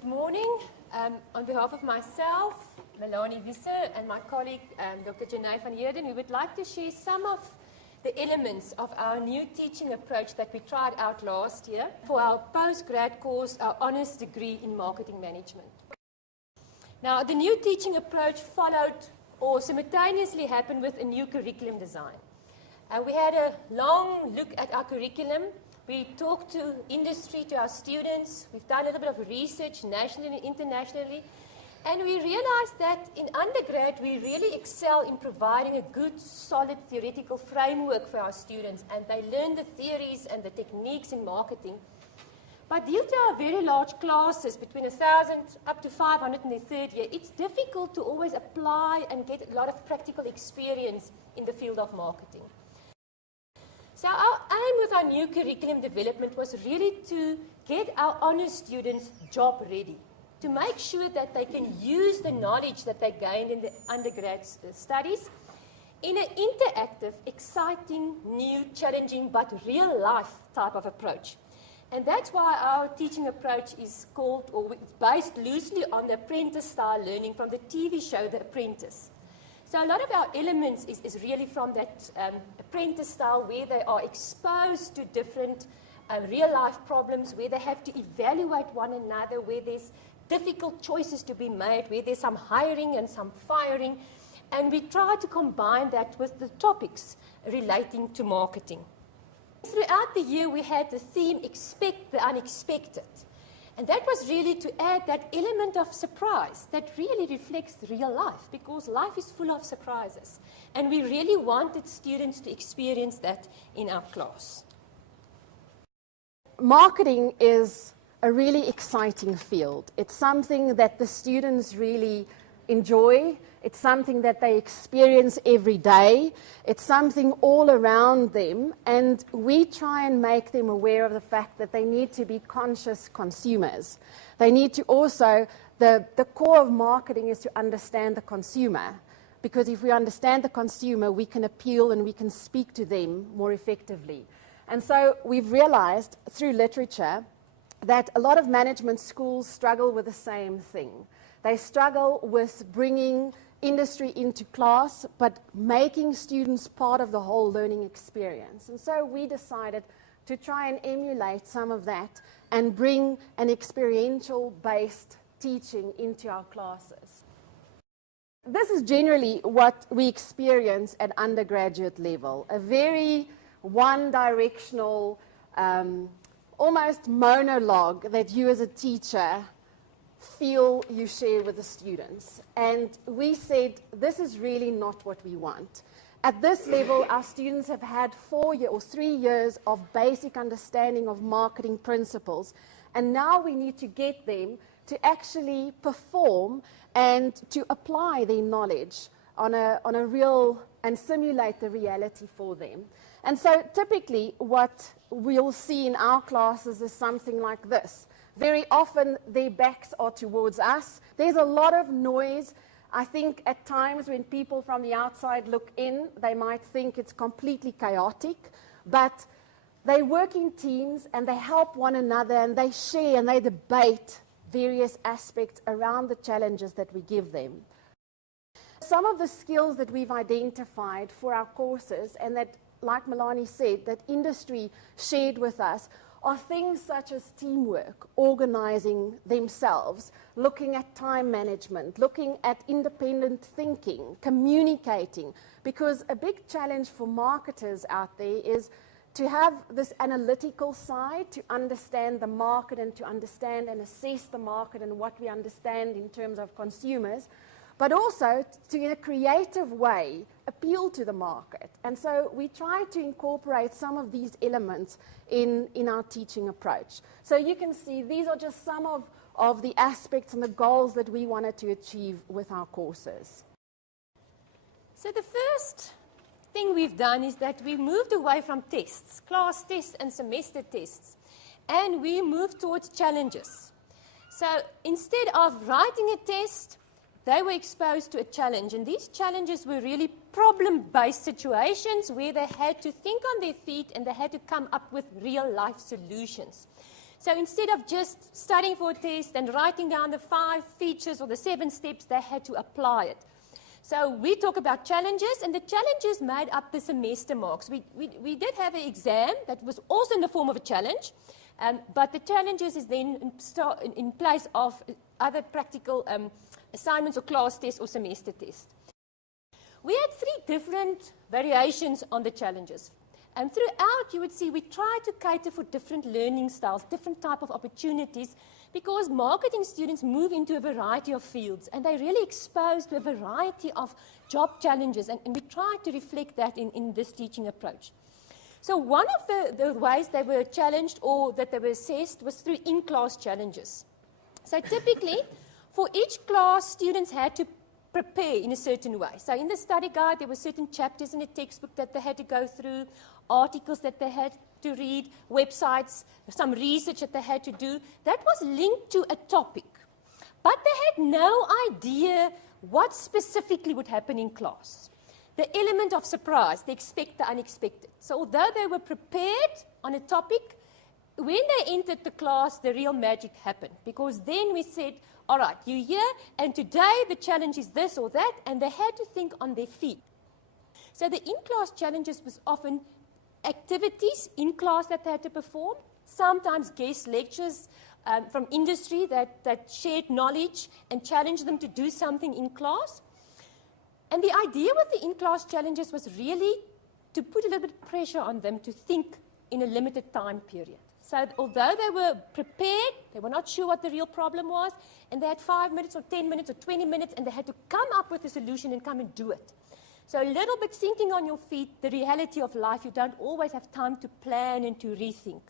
Good morning. On behalf of myself, Melanie, Wiese, and my colleague, Dr. van Heerden, we would like to share some of the elements of our new teaching approach that we tried out last year for our postgrad course, our honours degree in marketing management. Now, the new teaching approach followed or simultaneously happened with a new curriculum design. We had a long look at our curriculum. We talked to industry, to our students. We've done a little bit of research nationally and internationally. And we realized that in undergrad, we really excel in providing a good, solid theoretical framework for our students. And they learn the theories and the techniques in marketing. But due to our very large classes, between 1,000 up to 500 in the third year, it's difficult to always apply and get a lot of practical experience in the field of marketing. So our aim with our new curriculum development was really to get our honours students job ready, to make sure that they can use the knowledge that they gained in the undergrad studies in an interactive, exciting, new, challenging, but real-life type of approach. And that's why our teaching approach is called, or it's based loosely on the apprentice-style learning from the TV show The Apprentice. So a lot of our elements is really from that apprentice style where they are exposed to different real-life problems, where they have to evaluate one another, where there's difficult choices to be made, where there's some hiring and some firing. And we try to combine that with the topics relating to marketing. Throughout the year, we had the theme, Expect the Unexpected. And that was really to add that element of surprise that really reflects real life, because life is full of surprises. And we really wanted students to experience that in our class. Marketing is a really exciting field. It's something that the students really enjoy. It's something that they experience every day. It's something all around them, and we try and make them aware of the fact that they need to be conscious consumers. They need to also, the core of marketing is to understand the consumer, because if we understand the consumer, we can appeal and we can speak to them more effectively. And so we've realized through literature that a lot of management schools struggle with the same thing. They struggle with bringing industry into class, but making students part of the whole learning experience. And so we decided to try and emulate some of that and bring an experiential-based teaching into our classes. This is generally what we experience at undergraduate level, a very one-directional, almost monologue that you as a teacher feel you share with the students. And we said, this is really not what we want. At this level, our students have had 4 or 3 years of basic understanding of marketing principles. And now we need to get them to actually perform and to apply their knowledge on a real and simulate the reality for them. And so typically what we'll see in our classes is something like this. Very often, their backs are towards us. There's a lot of noise. I think at times when people from the outside look in, they might think it's completely chaotic. But they work in teams and they help one another and they share and they debate various aspects around the challenges that we give them. Some of the skills that we've identified for our courses, and that, like Melanie said, that industry shared with us, are things such as teamwork, organizing themselves, looking at time management, looking at independent thinking, communicating. Because a big challenge for marketers out there is to have this analytical side, to understand the market and to understand and assess the market and what we understand in terms of consumers, but also to, in a creative way, appeal to the market. And so we try to incorporate some of these elements in our teaching approach. So you can see these are just some of the aspects and the goals that we wanted to achieve with our courses. So the first thing we've done is that we moved away from tests, class tests and semester tests, and we moved towards challenges. So instead of writing a test, they were exposed to a challenge, and these challenges were really problem-based situations where they had to think on their feet and they had to come up with real-life solutions. So instead of just studying for a test and writing down the 5 features or the 7 steps, they had to apply it. So we talk about challenges, and the challenges made up the semester marks. We did have an exam that was also in the form of a challenge, but the challenges is then in place of other practical assignments or class tests or semester tests. We had 3 different variations on the challenges. And throughout, you would see we try to cater for different learning styles, different type of opportunities, because marketing students move into a variety of fields, and they're really exposed to a variety of job challenges, and we try to reflect that in this teaching approach. So one of the ways they were challenged or that they were assessed was through in-class challenges. So typically, for each class, students had to prepare in a certain way. So in the study guide, there were certain chapters in the textbook that they had to go through, articles that they had to read, websites, some research that they had to do. That was linked to a topic. But they had no idea what specifically would happen in class. The element of surprise, they expect the unexpected. So although they were prepared on a topic, when they entered the class, the real magic happened. Because then we said, all right, you're here, and today the challenge is this or that, and they had to think on their feet. So the in-class challenges was often activities in class that they had to perform, sometimes guest lectures from industry that shared knowledge and challenged them to do something in class. And the idea with the in-class challenges was really to put a little bit of pressure on them to think in a limited time period. So although they were prepared, they were not sure what the real problem was, and they had 5 minutes or 10 minutes or 20 minutes, and they had to come up with a solution and come and do it. So a little bit thinking on your feet, the reality of life, you don't always have time to plan and to rethink.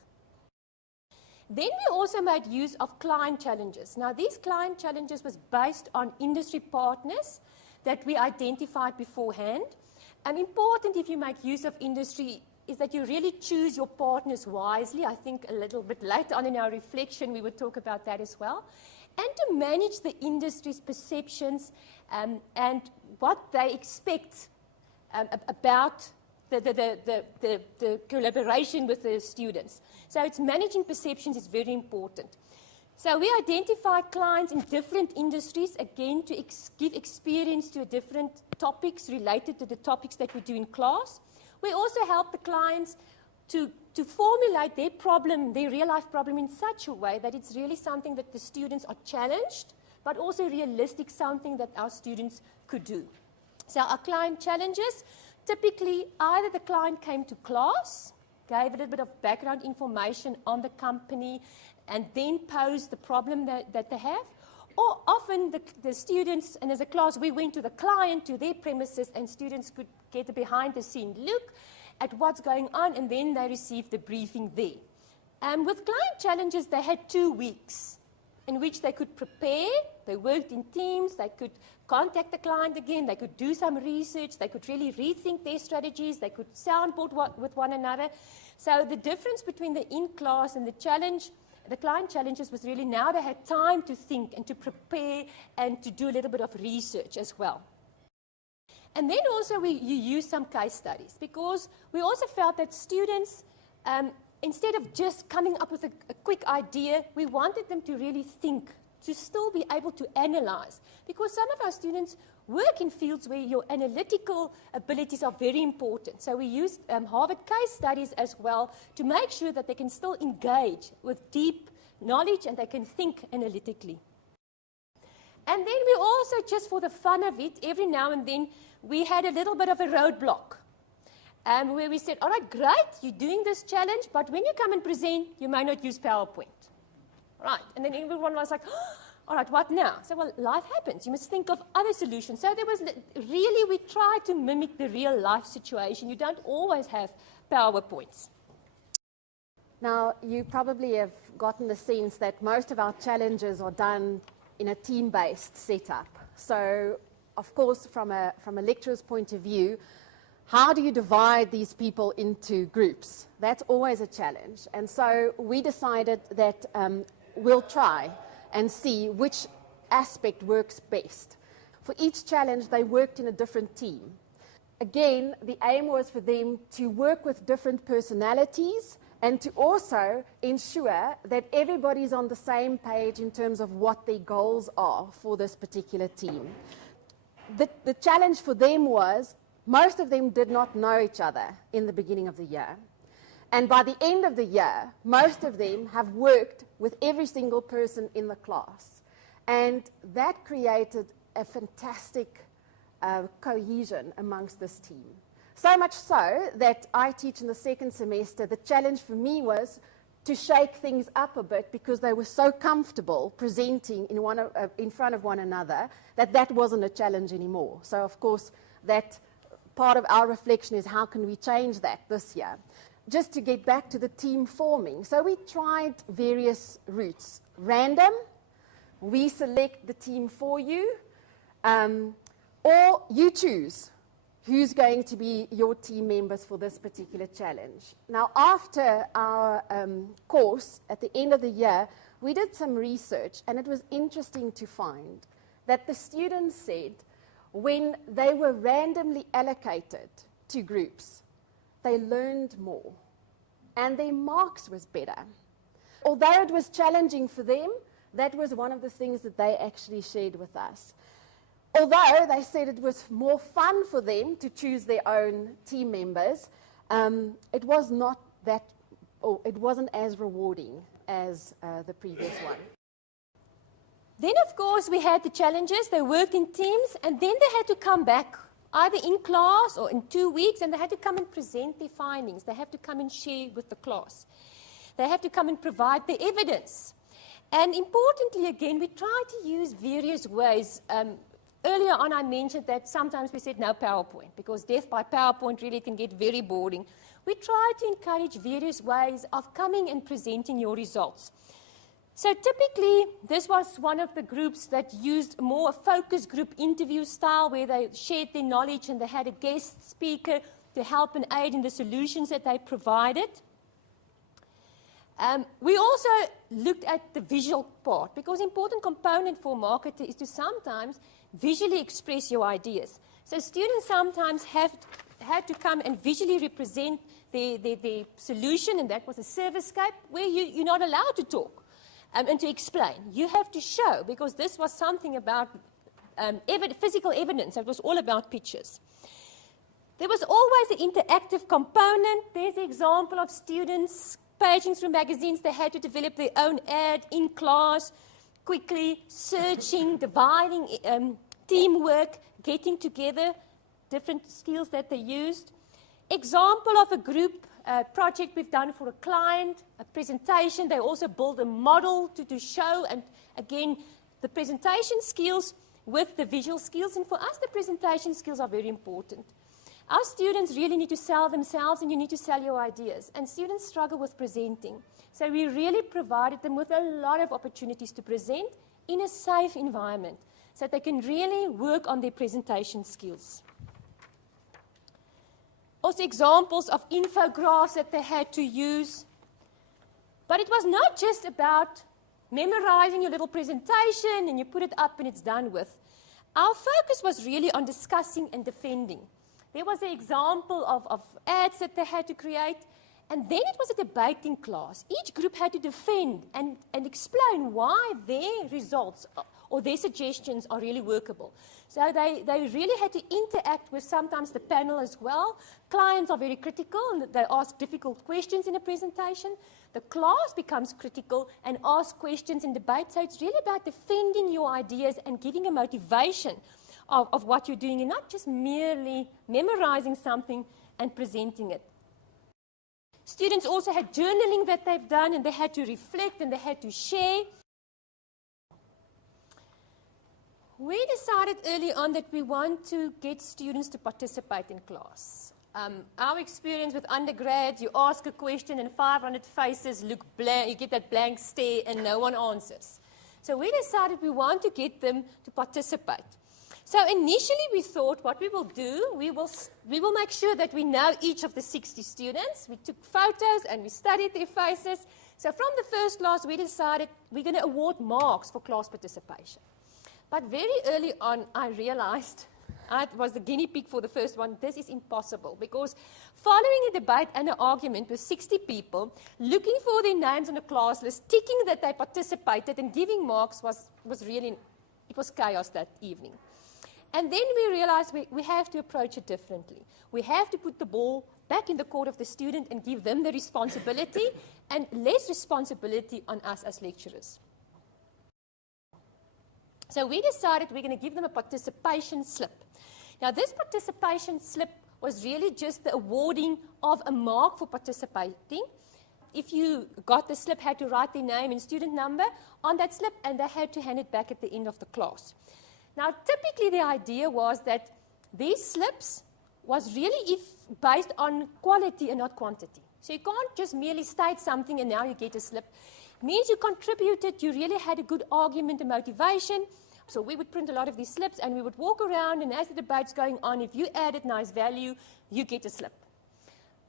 Then we also made use of client challenges. Now these client challenges was based on industry partners that we identified beforehand. And important if you make use of industry is that you really choose your partners wisely. I think a little bit later on in our reflection we would talk about that as well. And to manage the industry's perceptions and what they expect about the collaboration with the students. So it's managing perceptions is very important. So we identify clients in different industries, again, to give experience to different topics related to the topics that we do in class. We also help the clients to formulate their problem, their real-life problem in such a way that it's really something that the students are challenged, but also realistic, something that our students could do. So our client challenges, typically either the client came to class, gave a little bit of background information on the company, and then posed the problem that they have, or often the students, and as a class, we went to the client, to their premises, and students could get a behind-the-scene look at what's going on, and then they received the briefing there. With client challenges, they had 2 weeks in which they could prepare. They worked in teams. They could contact the client again. They could do some research. They could really rethink their strategies. They could soundboard with one another. So the difference between the in-class and the client challenges was really now they had time to think and to prepare and to do a little bit of research as well. And then also you use some case studies because we also felt that students, instead of just coming up with a quick idea, we wanted them to really think, to still be able to analyze. Because some of our students work in fields where your analytical abilities are very important. So we use Harvard case studies as well to make sure that they can still engage with deep knowledge and they can think analytically. And then we also, just for the fun of it, every now and then, we had a little bit of a roadblock where we said, all right, great, you're doing this challenge, but when you come and present, you may not use PowerPoint. Right, and then everyone was like, oh, all right, what now? So, well, life happens. You must think of other solutions. So there was really, we tried to mimic the real life situation. You don't always have PowerPoints. Now, you probably have gotten the sense that most of our challenges are done in a team-based setup. So, of course, from a lecturer's point of view, how do you divide these people into groups? That's always a challenge. And so we decided that we'll try and see which aspect works best. For each challenge, they worked in a different team. Again, the aim was for them to work with different personalities and to also ensure that everybody's on the same page in terms of what their goals are for this particular team. The challenge for them was most of them did not know each other in the beginning of the year. And by the end of the year, most of them have worked with every single person in the class. And that created a fantastic cohesion amongst this team. So much so that I teach in the second semester, the challenge for me was to shake things up a bit because they were so comfortable presenting in front of one another that wasn't a challenge anymore. So, of course, that part of our reflection is how can we change that this year? Just to get back to the team forming. So we tried various routes. Random, we select the team for you, or you choose who's going to be your team members for this particular challenge. Now, after our course, at the end of the year, we did some research, and it was interesting to find that the students said when they were randomly allocated to groups, they learned more, and their marks was better. Although it was challenging for them, that was one of the things that they actually shared with us. Although they said it was more fun for them to choose their own team members, it was not that, or it wasn't as rewarding as the previous one. Then, of course, we had the challenges. They worked in teams, and then they had to come back either in class or in 2 weeks, and they had to come and present their findings. They have to come and share with the class. They have to come and provide the evidence. And importantly, again, we try to use various ways. Earlier on, I mentioned that sometimes we said no PowerPoint, because death by PowerPoint really can get very boring. We try to encourage various ways of coming and presenting your results. So typically, this was one of the groups that used more a focus group interview style, where they shared their knowledge and they had a guest speaker to help and aid in the solutions that they provided. We also looked at the visual part, because an important component for a marketer is to sometimes visually express your ideas. So students sometimes had to come and visually represent the solution, and that was a servicescape where you're not allowed to talk and to explain. You have to show, because this was something about physical evidence. It was all about pictures. There was always an interactive component. There's an example of students paging through magazines. They had to develop their own ad in class, quickly searching, dividing, teamwork, getting together, different skills that they used. Example of a group project we've done for a client, a presentation. They also built a model to show, and again, the presentation skills with the visual skills. And for us, the presentation skills are very important. Our students really need to sell themselves, and you need to sell your ideas. And students struggle with presenting. So we really provided them with a lot of opportunities to present in a safe environment, so that they can really work on their presentation skills. Also examples of infographics that they had to use. But it was not just about memorizing your little presentation and you put it up and it's done with. Our focus was really on discussing and defending. There was an example of ads that they had to create, and then it was a debating class. Each group had to defend and explain why their results or their suggestions are really workable. So they really had to interact with sometimes the panel as well. Clients are very critical, and they ask difficult questions in a presentation. The class becomes critical and asks questions in debate. So it's really about defending your ideas and giving a motivation of what you're doing, and not just merely memorizing something and presenting it. Students also had journaling that they've done, and they had to reflect and they had to share. We decided early on that we want to get students to participate in class. Our experience with undergrad, you ask a question and 500 faces look blank, you get that blank stare and no one answers. So we decided we want to get them to participate. So initially we thought what we will do, we will make sure that we know each of the 60 students. We took photos and we studied their faces. So from the first class we decided we're going to award marks for class participation. But very early on I realized I was the guinea pig for the first one. This is impossible because following a debate and an argument with 60 people, looking for their names on a class list, ticking that they participated and giving marks was really, it was chaos that evening. And then we realized we have to approach it differently. We have to put the ball back in the court of the student and give them the responsibility and less responsibility on us as lecturers. So we decided we're going to give them a participation slip. Now, this participation slip was really just the awarding of a mark for participating. If you got the slip, had to write their name and student number on that slip, and they had to hand it back at the end of the class. Now, typically the idea was that these slips was really based on quality and not quantity. So you can't just merely state something and now you get a slip. It means you contributed, you really had a good argument and motivation. So we would print a lot of these slips and we would walk around, and as the debate's going on, if you added nice value, you get a slip.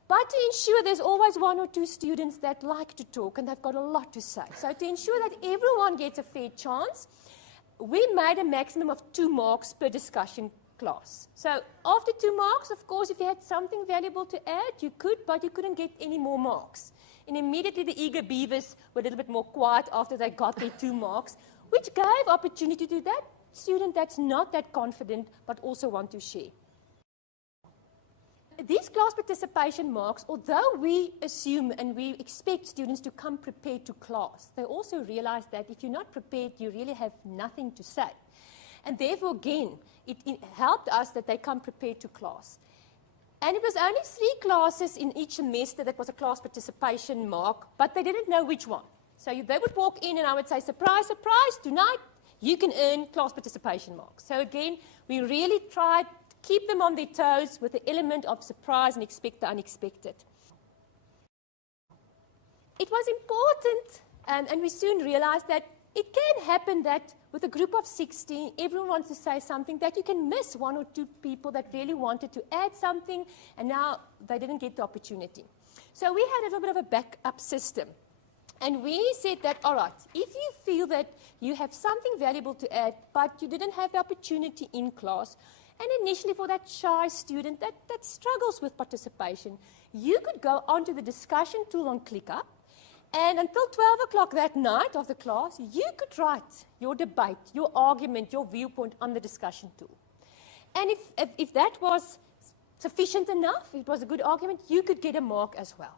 But to ensure there's always one or two students that like to talk and they've got a lot to say. So to ensure that everyone gets a fair chance, we made a maximum of 2 marks per discussion class. So after 2 marks, of course, if you had something valuable to add, you could, but you couldn't get any more marks. And immediately the eager beavers were a little bit more quiet after they got their 2 marks, which gave opportunity to that student that's not that confident but also want to share. These class participation marks, although we assume and we expect students to come prepared to class, they also realize that if you're not prepared, you really have nothing to say. And therefore, again, it helped us that they come prepared to class. And it was only 3 classes in each semester that was a class participation mark, but they didn't know which one. So they would walk in and I would say, surprise, surprise, tonight you can earn class participation marks. So again, we really tried to keep them on their toes with the element of surprise and expect the unexpected. It was important, and we soon realized that it can happen that with a group of 60, everyone wants to say something, that you can miss 1 or 2 people that really wanted to add something, and now they didn't get the opportunity. So we had a little bit of a backup system. And we said that, all right, if you feel that you have something valuable to add, but you didn't have the opportunity in class, and initially for that shy student that struggles with participation, you could go onto the discussion tool on ClickUp, and until 12 o'clock that night of the class, you could write your debate, your argument, your viewpoint on the discussion tool. And if that was sufficient enough, it was a good argument, you could get a mark as well.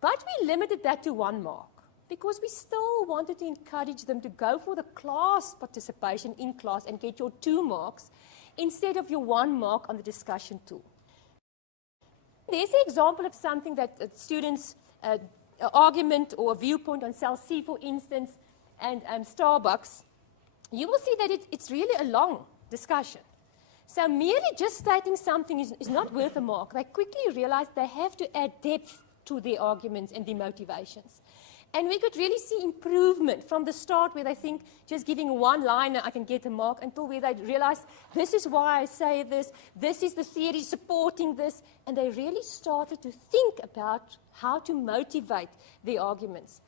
But we limited that to 1 mark because we still wanted to encourage them to go for the class participation in class and get your 2 marks instead of your 1 mark on the discussion tool. There's an example of something that students, an argument or a viewpoint on cell C, for instance, and Starbucks. You will see that it's really a long discussion. So merely just stating something is not worth a mark. They quickly realize they have to add depth to their arguments and their motivations. And we could really see improvement from the start where they think just giving 1 liner I can get a mark, until where they realize this is why I say this is the theory supporting this, and they really started to think about how to motivate their arguments.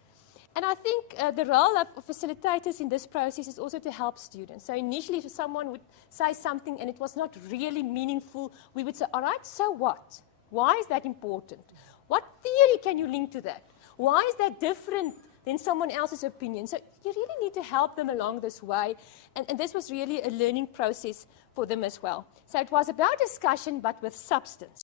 And I think the role of facilitators in this process is also to help students. So initially if someone would say something and it was not really meaningful, we would say, all right, so what? Why is that important? What theory can you link to that? Why is that different than someone else's opinion? So you really need to help them along this way. And this was really a learning process for them as well. So it was about discussion, but with substance.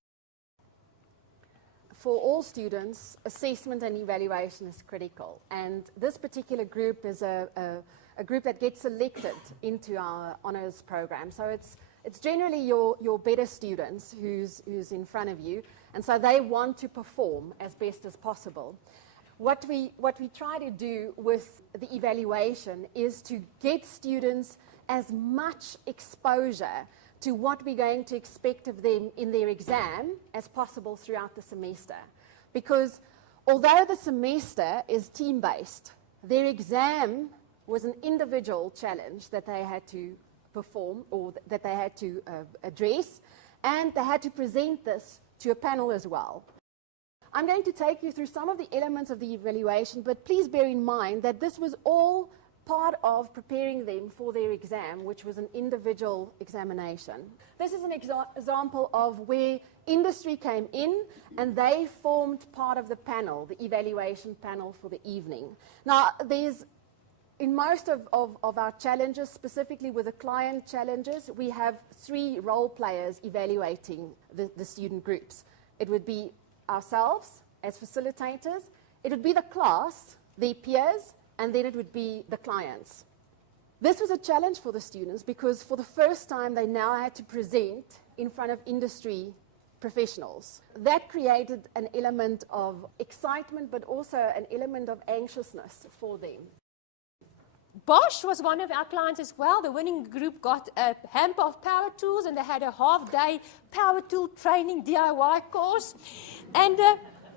For all students, assessment and evaluation is critical. And this particular group is a group that gets selected into our honours program. So it's generally your better students who's in front of you. And so they want to perform as best as possible. What we try to do with the evaluation is to get students as much exposure to what we're going to expect of them in their exam as possible throughout the semester. Because although the semester is team-based, their exam was an individual challenge that they had to perform or that they had to address, and they had to present this to a panel as well. I'm going to take you through some of the elements of the evaluation, but please bear in mind that this was all part of preparing them for their exam, which was an individual examination. This is an example of where industry came in and they formed part of the panel, the evaluation panel for the evening. Now, in most of our challenges, specifically with the client challenges, we have 3 role players evaluating the student groups. It would be ourselves as facilitators, it would be the class, their peers, and then it would be the clients. This was a challenge for the students because for the first time they now had to present in front of industry professionals. That created an element of excitement but also an element of anxiousness for them. Bosch was one of our clients as well. The winning group got a hamper of power tools and they had a half-day power tool training DIY course. And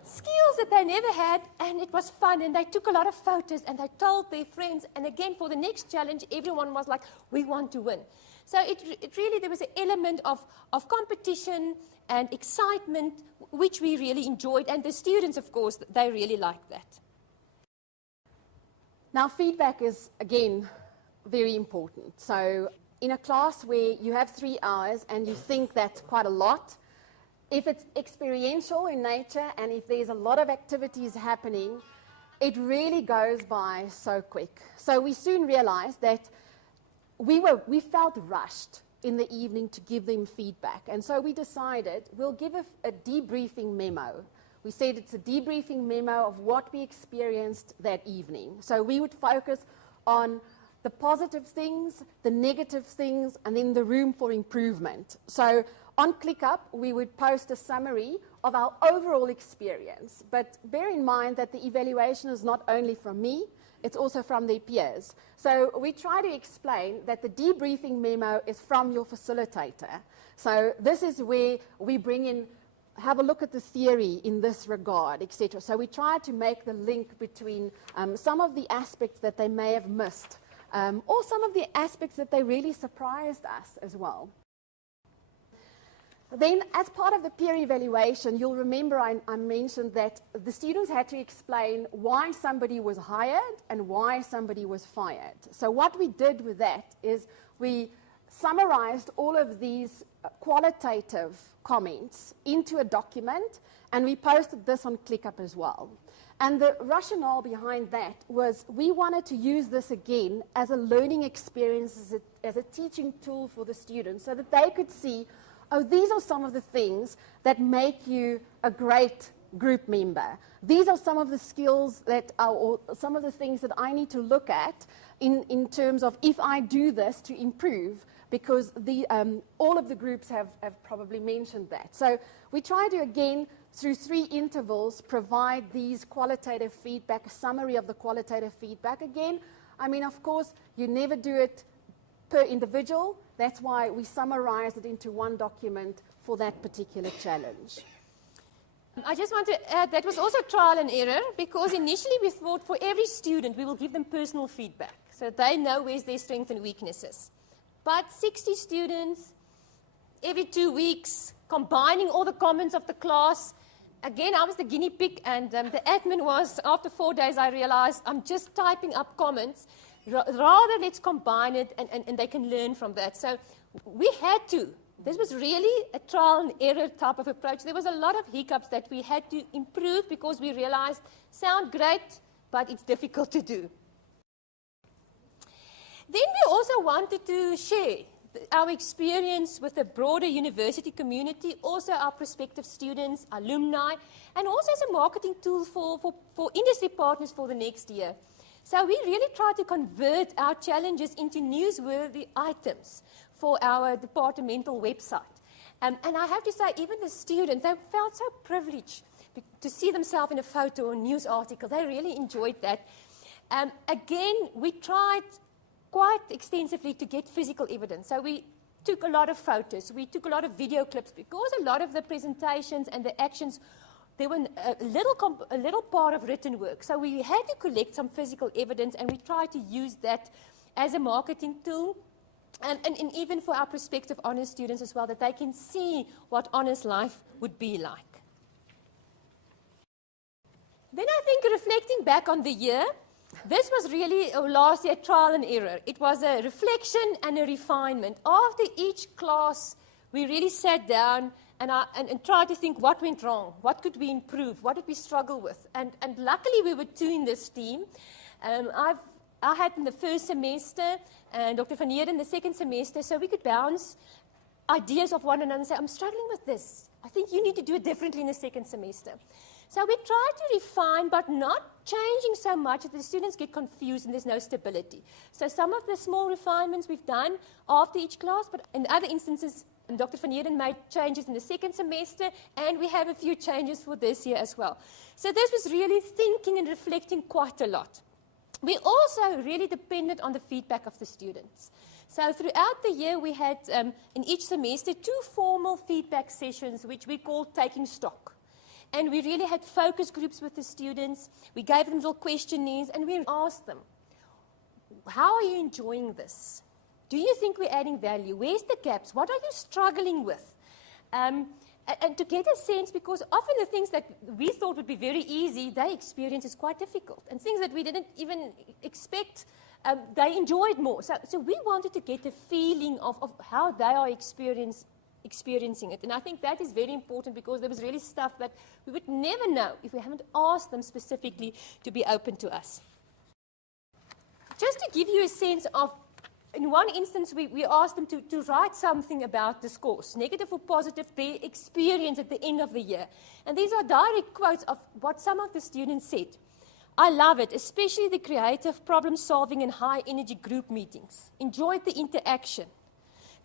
skills that they never had, and it was fun, and they took a lot of photos, and they told their friends, and again, for the next challenge, everyone was like, we want to win. So it really, there was an element of competition and excitement, which we really enjoyed, and the students, of course, they really liked that. Now, feedback is, again, very important. So in a class where you have 3 hours, and you think that's quite a lot, if it's experiential in nature and if there's a lot of activities happening, it really goes by so quick. So we soon realized that we felt rushed in the evening to give them feedback. And so we decided we'll give a debriefing memo. We said it's a debriefing memo of what we experienced that evening. So we would focus on the positive things, the negative things, and then the room for improvement. So on ClickUp, we would post a summary of our overall experience. But bear in mind that the evaluation is not only from me, it's also from their peers. So we try to explain that the debriefing memo is from your facilitator. So this is where we bring in, have a look at the theory in this regard, etc. So we try to make the link between some of the aspects that they may have missed, or some of the aspects that they really surprised us as well. Then, as part of the peer evaluation, you'll remember I mentioned that the students had to explain why somebody was hired and why somebody was fired. So what we did with that is we summarized all of these qualitative comments into a document, and we posted this on ClickUp as well. And the rationale behind that was we wanted to use this again as a learning experience, as a teaching tool for the students so that they could see, oh, these are some of the things that make you a great group member. These are some of the skills that are, or some of the things that I need to look at in terms of if I do this to improve, because all of the groups have probably mentioned that. So we try to, again, through 3 intervals, provide these qualitative feedback, a summary of the qualitative feedback. Again, I mean, of course, you never do it per individual. That's why we summarize it into one document for that particular challenge. I just want to add that was also trial and error, because initially we thought for every student we will give them personal feedback so they know where's their strengths and weaknesses. But 60 students, every 2 weeks, combining all the comments of the class. Again, I was the guinea pig, and the admin was, after 4 days, I realized I'm just typing up comments. Rather, let's combine it, and they can learn from that. So we had to. This was really a trial and error type of approach. There was a lot of hiccups that we had to improve because we realized, sound great, but it's difficult to do. Then we also wanted to share our experience with the broader university community, also our prospective students, alumni, and also as a marketing tool for industry partners for the next year. So we really try to convert our challenges into newsworthy items for our departmental website. And I have to say, even the students, they felt so privileged to see themselves in a photo or news article. They really enjoyed that. Again, we tried quite extensively to get physical evidence. So we took a lot of photos, we took a lot of video clips, because a lot of the presentations and the actions, there were a little part of written work. So we had to collect some physical evidence, and we tried to use that as a marketing tool, and even for our prospective honours students as well, that they can see what honours life would be like. Then I think, reflecting back on the year, this was really last year trial and error. It was a reflection and a refinement. After each class, we really sat down and tried to think what went wrong, what could we improve, what did we struggle with. And luckily, we were two in this team. I had in the first semester, and Dr. Van Heerden in the second semester, so we could bounce ideas of one another and say, I'm struggling with this. I think you need to do it differently in the second semester. So we try to refine, but not changing so much that the students get confused and there's no stability. So some of the small refinements we've done after each class, but in other instances, Dr. Van Heerden made changes in the second semester, and we have a few changes for this year as well. So this was really thinking and reflecting quite a lot. We also really depended on the feedback of the students. So throughout the year, we had, in each semester, 2 formal feedback sessions, which we called taking stock. And we really had focus groups with the students. We gave them little questionnaires, and we asked them, how are you enjoying this? Do you think we're adding value? Where's the gaps? What are you struggling with? And to get a sense, because often the things that we thought would be very easy, they experience is quite difficult. And things that we didn't even expect, they enjoyed more. So we wanted to get a feeling of how they are experiencing it. And I think that is very important, because there was really stuff that we would never know if we haven't asked them specifically to be open to us. Just to give you a sense of, in one instance, we asked them to write something about this course, negative or positive, their experience at the end of the year. And these are direct quotes of what some of the students said. I love it, especially the creative problem-solving and high-energy group meetings. Enjoyed the interaction.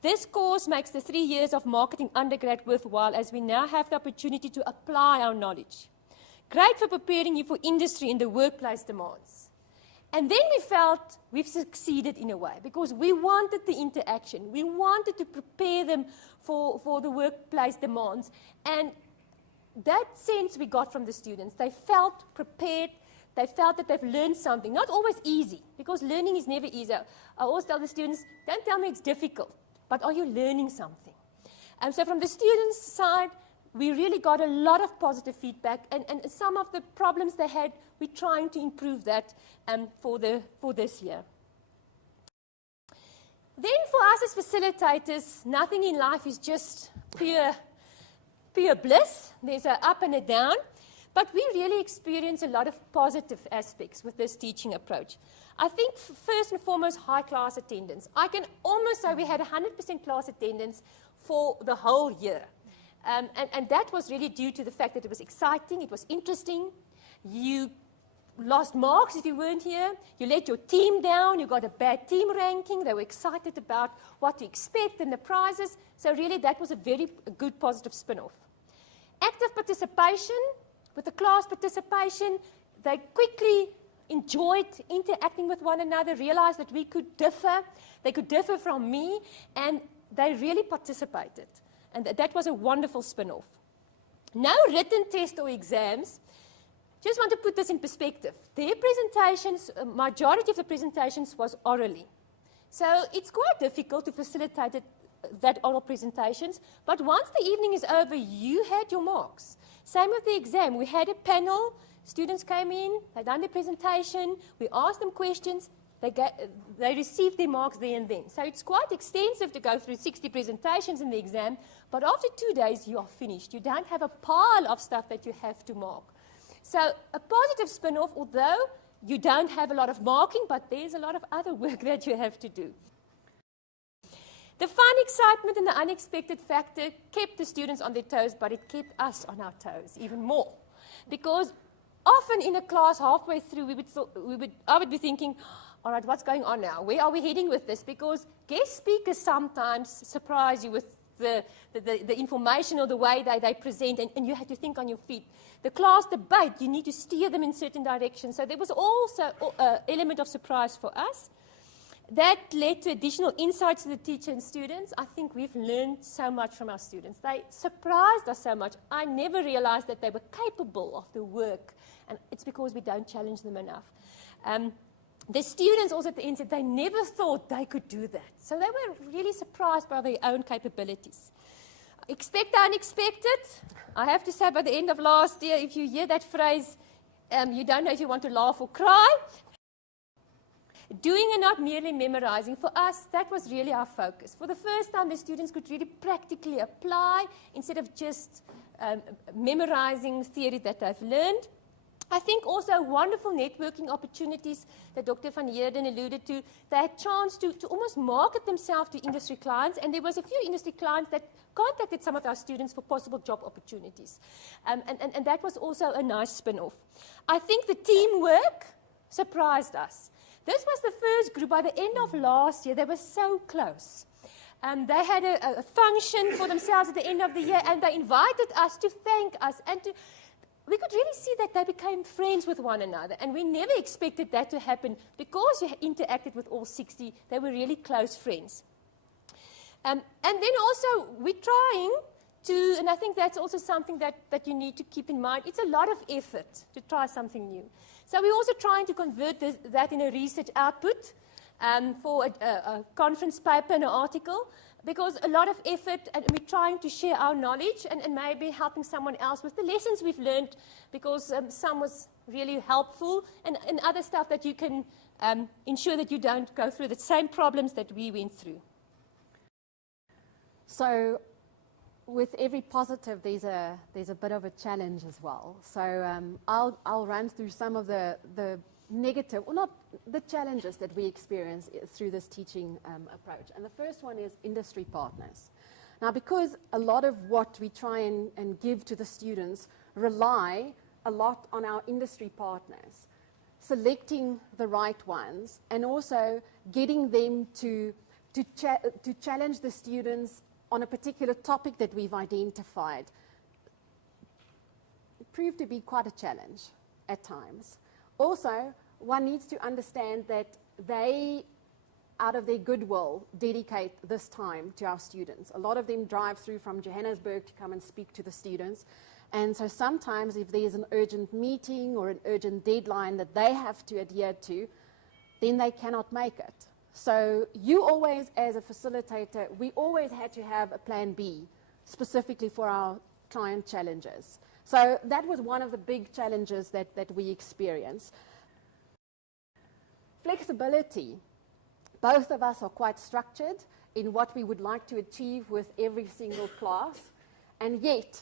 This course makes the 3 years of marketing undergrad worthwhile, as we now have the opportunity to apply our knowledge. Great for preparing you for industry and the workplace demands. And then we felt we've succeeded in a way, because we wanted the interaction. We wanted to prepare them for the workplace demands. And that sense we got from the students. They felt prepared. They felt that they've learned something. Not always easy, because learning is never easy. I always tell the students, don't tell me it's difficult, but are you learning something? And so from the students' side, we really got a lot of positive feedback, and some of the problems they had, we're trying to improve that for this year. Then for us as facilitators, nothing in life is just pure bliss. There's an up and a down, but we really experience a lot of positive aspects with this teaching approach. I think first and foremost, high class attendance. I can almost say we had 100% class attendance for the whole year. And that was really due to the fact that it was exciting, it was interesting. You lost marks if you weren't here. You let your team down. You got a bad team ranking. They were excited about what to expect and the prizes. So really, that was a very good positive spin-off. Active participation, with the class participation, they quickly enjoyed interacting with one another, realized that we could differ. They could differ from me, and they really participated. And that was a wonderful spin-off. No written test or exams. Just want to put this in perspective. Their presentations, majority of the presentations was orally. So it's quite difficult to facilitate that oral presentations. But once the evening is over, you had your marks. Same with the exam. We had a panel. Students came in. They done the presentation. We asked them questions. They received their marks there and then. So it's quite extensive to go through 60 presentations in the exam. But after 2 days, you are finished. You don't have a pile of stuff that you have to mark. So a positive spin-off, although you don't have a lot of marking, but there's a lot of other work that you have to do. The fun, excitement, and the unexpected factor kept the students on their toes, but it kept us on our toes even more. Because often in a class halfway through, I would be thinking, all right, what's going on now? Where are we heading with this? Because guest speakers sometimes surprise you with the information or the way they present, and you have to think on your feet. The class debate, you need to steer them in certain directions. So there was also an element of surprise for us. That led to additional insights to the teacher and students. I think we've learned so much from our students. They surprised us so much. I never realized that they were capable of the work, and it's because we don't challenge them enough. The students also at the end said they never thought they could do that. So they were really surprised by their own capabilities. Expect the unexpected. I have to say, by the end of last year, if you hear that phrase, you don't know if you want to laugh or cry. Doing and not merely memorizing. For us, that was really our focus. For the first time, the students could really practically apply instead of just memorizing theory that they've learned. I think also wonderful networking opportunities that Dr. van Heerden alluded to. They had a chance to almost market themselves to industry clients, and there was a few industry clients that contacted some of our students for possible job opportunities. And that was also a nice spin-off. I think the teamwork surprised us. This was the first group. By the end of last year, they were so close. They had a function for themselves at the end of the year, and they invited us to thank us. And we could really see that they became friends with one another. And we never expected that to happen. Because you interacted with all 60, they were really close friends. And then also, we're trying to, and I think that's also something that you need to keep in mind, it's a lot of effort to try something new. So we're also trying to convert that in a research output for a conference paper and an article, because a lot of effort, and we're trying to share our knowledge and maybe helping someone else with the lessons we've learned, because some was really helpful, and other stuff that you can ensure that you don't go through the same problems that we went through. So with every positive, there's a bit of a challenge as well. So I'll run through some of the negative, or not the challenges that we experience through this teaching approach. And the first one is industry partners. Now, because a lot of what we try and give to the students rely a lot on our industry partners, selecting the right ones, and also getting them to challenge the students on a particular topic that we've identified, proved to be quite a challenge at times. Also, one needs to understand that they, out of their goodwill, dedicate this time to our students. A lot of them drive through from Johannesburg to come and speak to the students. And so sometimes if there's an urgent meeting or an urgent deadline that they have to adhere to, then they cannot make it. So you always, as a facilitator, we always had to have a plan B, specifically for our client challenges. So that was one of the big challenges that we experienced. Flexibility. Both of us are quite structured in what we would like to achieve with every single class, and yet,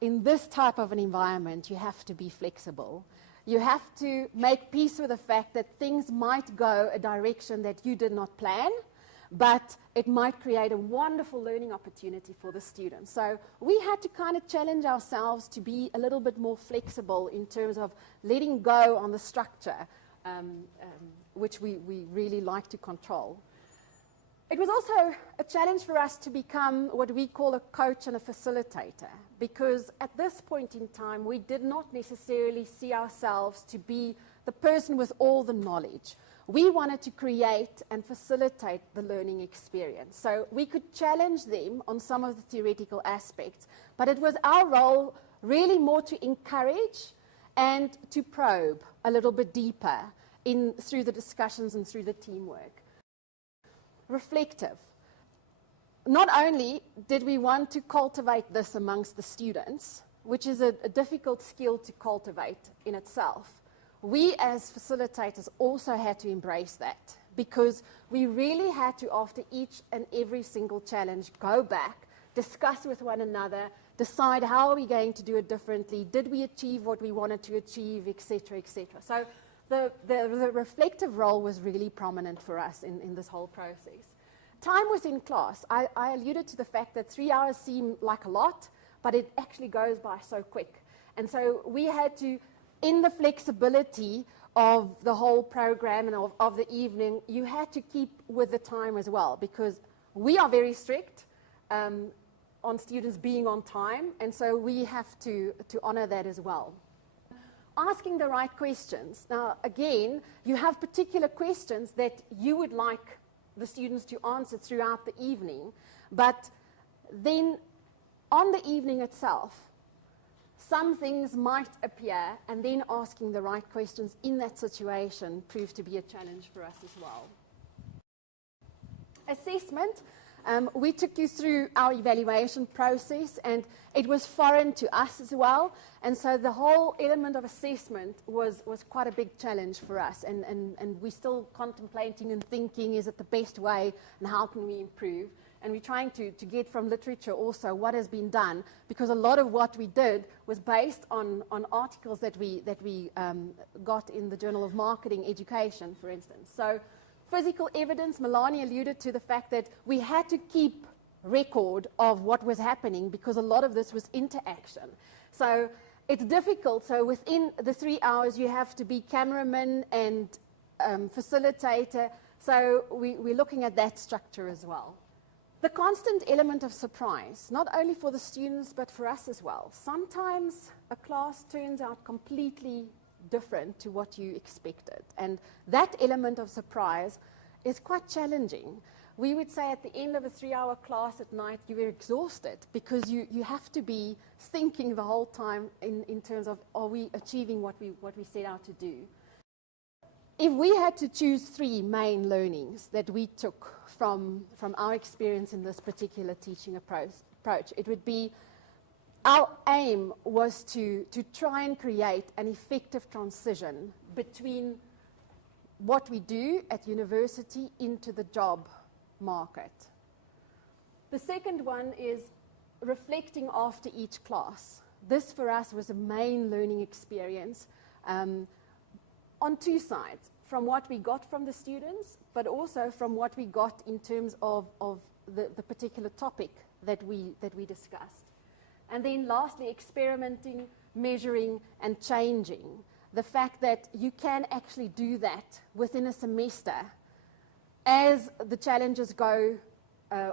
in this type of an environment, you have to be flexible. You have to make peace with the fact that things might go a direction that you did not plan, but it might create a wonderful learning opportunity for the students. So we had to kind of challenge ourselves to be a little bit more flexible in terms of letting go on the structure, which we really like to control. It was also a challenge for us to become what we call a coach and a facilitator, because at this point in time, we did not necessarily see ourselves to be the person with all the knowledge. We wanted to create and facilitate the learning experience. So we could challenge them on some of the theoretical aspects, but it was our role really more to encourage and to probe a little bit deeper through the discussions and through the teamwork. Reflective. Not only did we want to cultivate this amongst the students, which is a difficult skill to cultivate in itself, we as facilitators also had to embrace that, because we really had to, after each and every single challenge, go back, discuss with one another, decide how are we going to do it differently, did we achieve what we wanted to achieve, etc., etc. So the reflective role was really prominent for us in this whole process. Time within class. I alluded to the fact that 3 hours seem like a lot, but it actually goes by so quick. And so we had to, in the flexibility of the whole program and of the evening, you had to keep with the time as well, because we are very strict on students being on time, and so we have to honor that as well. Asking the right questions. Now, again, you have particular questions that you would like the students to answer throughout the evening, but then on the evening itself, some things might appear, and then asking the right questions in that situation proved to be a challenge for us as well. Assessment. We took you through our evaluation process, and it was foreign to us as well. And so the whole element of assessment was quite a big challenge for us. And we're still contemplating and thinking, is it the best way, and how can we improve? And we're trying to get from literature also what has been done, because a lot of what we did was based on articles that we got in the Journal of Marketing Education, for instance. So physical evidence, Melanie alluded to the fact that we had to keep record of what was happening because a lot of this was interaction. So it's difficult. So within the 3 hours, you have to be cameraman and facilitator. So we're looking at that structure as well. The constant element of surprise, not only for the students, but for us as well. Sometimes a class turns out completely different to what you expected. And that element of surprise is quite challenging. We would say at the end of a 3-hour class at night, you were exhausted because you have to be thinking the whole time in terms of, are we achieving what we set out to do? If we had to choose 3 main learnings that we took from our experience in this particular teaching approach, it would be, our aim was to try and create an effective transition between what we do at university into the job market. The second one is reflecting after each class. This for us was a main learning experience on 2 sides, from what we got from the students, but also from what we got in terms of the particular topic that we discussed. And then lastly, experimenting, measuring, and changing. The fact that you can actually do that within a semester. As the challenges go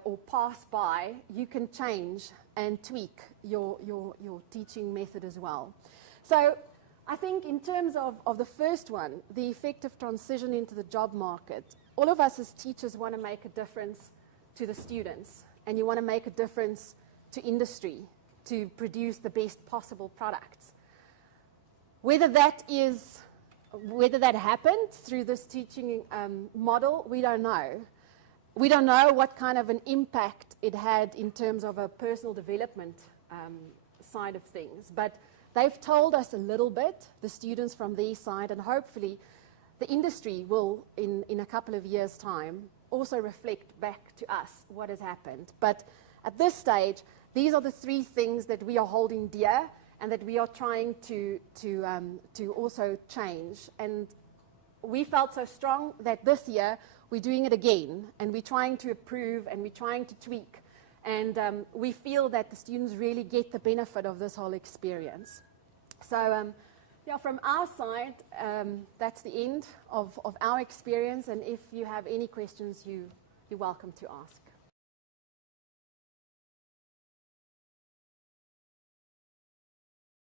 or pass by, you can change and tweak your teaching method as well. So I think in terms of the first one, the effective transition into the job market, all of us as teachers want to make a difference to the students, and you want to make a difference to industry to produce the best possible products. Whether that happened through this teaching model, we don't know. We don't know what kind of an impact it had in terms of a personal development side of things, but they've told us a little bit, the students from their side, and hopefully the industry will, in a couple of years' time, also reflect back to us what has happened. But at this stage, these are the 3 things that we are holding dear and that we are trying to also change. And we felt so strong that this year we're doing it again, and we're trying to improve and we're trying to tweak. And we feel that the students really get the benefit of this whole experience. So from our side, that's the end of our experience. And if you have any questions, you're welcome to ask.